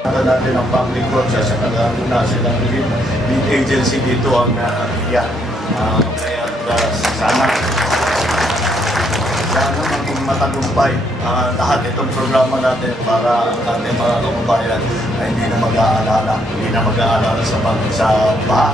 Natin ang public works sa kanila silang lead agency dito ang NIA. Kaya sana maging matagumpay lahat itong programa natin para ang ating mga kababayan ay hindi na mag-aalala sa baha.